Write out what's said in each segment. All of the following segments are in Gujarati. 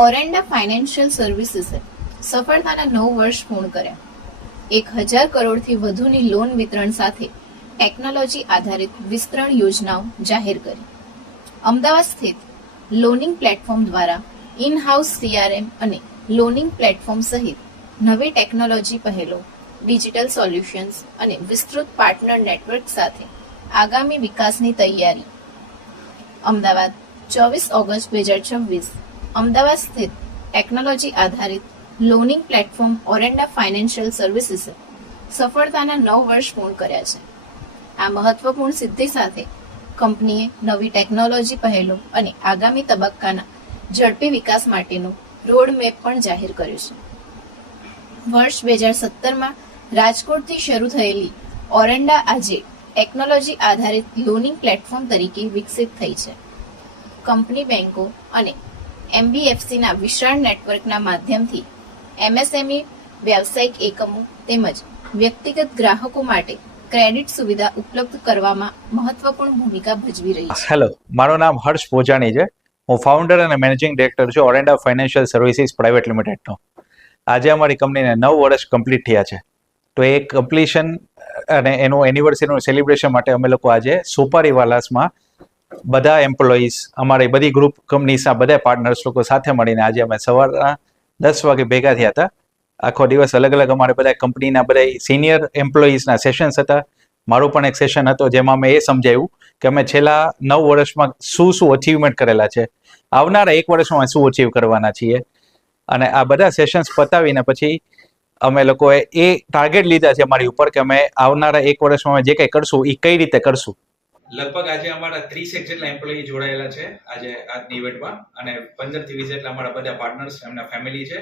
ઓરેન્ડા ફાઇનાન્શિયલ સર્વિસીસે સફળતાના 9 વર્ષ પૂર્ણ કર્યા. 1000 કરોડથી વધુની લોન વિતરણ સાથે ટેકનોલોજી આધારિત વિસ્તરણ યોજનાઓ જાહેર કરી. અમદાવાદ સ્થિત લોનિંગ પ્લેટફોર્મ દ્વારા ઇન-હાઉસ CRM અને લોનિંગ પ્લેટફોર્મ સહિત નવી ટેકનોલોજી પહેલો, ડિજિટલ સોલ્યુશન્સ અને વિસ્તૃત પાર્ટનર નેટવર્ક સાથે આગામી વિકાસની તૈયારી. અમદાવાદ 24 ઓગસ્ટ 2026. અમદાવાદ સ્થિત ટેકનોલોજી આધારિત લોનિંગ પ્લેટફોર્મ ઓરેન્ડા ફાઇનાન્શિયલ સર્વિસીસે સફળતાના 9 વર્ષ પૂર્ણ કર્યા છે. આ મહત્વપૂર્ણ સિદ્ધિ સાથે કંપનીએ નવી ટેકનોલોજી પહેલો અને આગામી તબક્કાના ઝડપી વિકાસ માટેનો રોડ મેપ પણ જાહેર કર્યો છે. વર્ષ 2017માં રાજકોટથી શરૂ થયેલી ઓરેન્ડા આજે ટેકનોલોજી આધારિત લોનિંગ પ્લેટફોર્મ તરીકે વિકસિત થઈ છે. કંપની બેંકો અને MBFCના વિશાળ નેટવર્કના માધ્યમથી MSME વ્યવસાયિક એકમો તેમજ વ્યક્તિગત ગ્રાહકો માટે ક્રેડિટ સુવિધા ઉપલબ્ધ કરવામાં મહત્વપૂર્ણ ભૂમિકા ભજવી રહી છે. હેલો, મારું નામ હર્ષ પોજાણી છે. હું ફાઉન્ડર અને મેનેજિંગ ડિરેક્ટર છું ઓરેન્ડા ફાઇનાન્શિયલ સર્વિસીસ પ્રાઇવેટ લિમિટેડનો. આજે અમારી કંપનીને 9 વર્ષ કમ્પ્લીટ થયા છે. તો એ કમ્પ્લીશન અને એનું એનિવર્સરીનું સેલિબ્રેશન માટે અમે લોકો આજે સોપારી વાલાસમાં બધા એમ્પ્લોઈઝ, અમારી બધી ગ્રુપ કંપનીસના બધા પાર્ટનર્સ લોકો સાથે મળીને આજે અમે સવારના 10 વાગે ભેગા થયા હતા. આખો દિવસ અલગ અલગ અમારે બધા કંપનીના બધા સિનિયર એમ્પ્લોઈઝના સેશન્સ હતા. મારું પણ એક સેશન હતો જેમાં મેં એ સમજાવ્યું કે અમે છેલ્લા 9 વર્ષમાં શું અચીવમેન્ટ કરેલા છે, આવનારા 1 વર્ષમાં શું અચીવ કરવાના છીએ. અને આ બધા સેશન્સ પતાવીને પછી અમે લોકોએ એ ટાર્ગેટ લીધા છે અમારી ઉપર કે અમે આવનારા 1 વર્ષમાં અમે જે કંઈ કરશું એ કઈ રીતે કરશું. લગભગ આજે અમારા 30 જેટલા એમ્પ્લોયી જોડાયેલા છે આજે આજની ઇવેન્ટમાં, અને 15 થી 20 જેટલા અમારા બધા પાર્ટનર્સ, એમના ફેમિલી છે.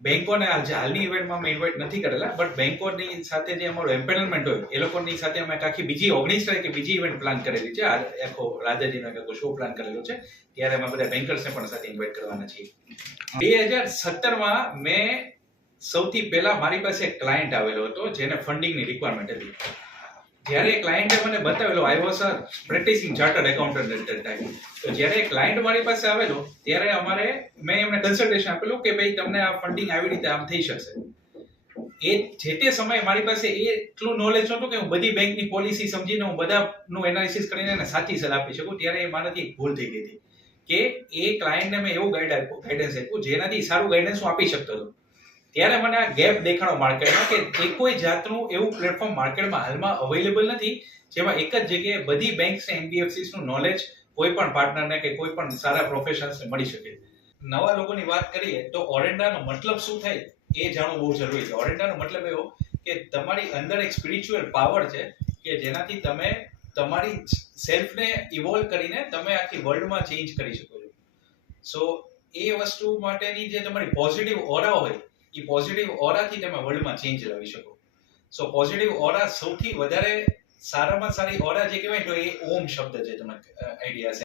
બેંકોને આજે હાલની ઇવેન્ટમાં અમે ઇન્વાઇટ નથી કરેલા, બટ બેંકોની સાથે જે અમારું એમ્પેનલમેન્ટ હોય એ લોકોની સાથે અમે આખી બીજી 19 તારીખે બીજી ઇવેન્ટ પ્લાન કરેલી છે. આખો રાજાજીનો આખો શો પ્લાન કરેલો છે, ત્યારે અમે બધા બેંકર્સને પણ સાથે ઇન્વાઇટ કરવાના છીએ. 2017માં મેં સૌથી પહેલા મારી પાસે એક ક્લાયન્ટ આવેલો હતો જેને ફંડિંગની રિક્વાયરમેન્ટ હતી. જ્યારે ક્લાયન્ટે મને બતાવેલો, I was a practising chartered accountant at the time. તો જ્યારે ક્લાયન્ટ મારી પાસે આવેલો ત્યારે મેં એમને કન્સલ્ટેશન આપેલું કે ભાઈ તમને આ ફંડિંગ આવી રીતે આમ થઈ શકશે. એ જે તે સમયે મારી પાસે એટલું નોલેજ નહોતું કે હું બધી બેંકની પોલિસી સમજીને હું બધાનું એનાલિસિસ કરીને એને સાચી સલાહ આપી શકું. ત્યારે એ મારાથી એક ભૂલ થઈ ગઈ હતી કે એ ક્લાયન્ટને મેં એવું ગાઈડન્સ આપ્યું જેનાથી સારું ગાઈડન્સ હું આપી શકતો હતો. ત્યારે મને આ ગેપ દેખાણો માર્કેટમાં કે કોઈ જાતનું એવું પ્લેટફોર્મ માર્કેટમાં હાલમાં અવેલેબલ નથી જેમાં એક જ જગ્યાએ બધી બેંક્સ અને NBFCsનું નોલેજ કોઈ પણ પાર્ટનરને કે કોઈ પણ સારા પ્રોફેશનલ્સને મળી શકે. નવા લોકોની વાત કરીએ તો ઓરેન્ડાનો મતલબ શું થાય એ જાણવું બહુ જરૂરી છે. ઓરેન્ડાનો મતલબ એવો કે તમારી અંદર એક સ્પિરિચ્યુઅલ પાવર છે કે જેનાથી તમે તમારી સેલ્ફને ઇવોલ્વ કરીને તમે આખી વર્લ્ડમાં ચેન્જ કરી શકો છો. સો એ વસ્તુ માટેની જે તમારી પોઝિટિવ ઓરા હોય એ પોઝિટિવ ઓરાથી તમે વર્લ્ડમાં ચેન્જ લાવી શકો. સો પોઝિટિવ ઓરા સૌથી વધારે સારામાં સારી ઓરા જે કહેવાય તો એ ઓમ શબ્દ છે. તમે આઈડિયા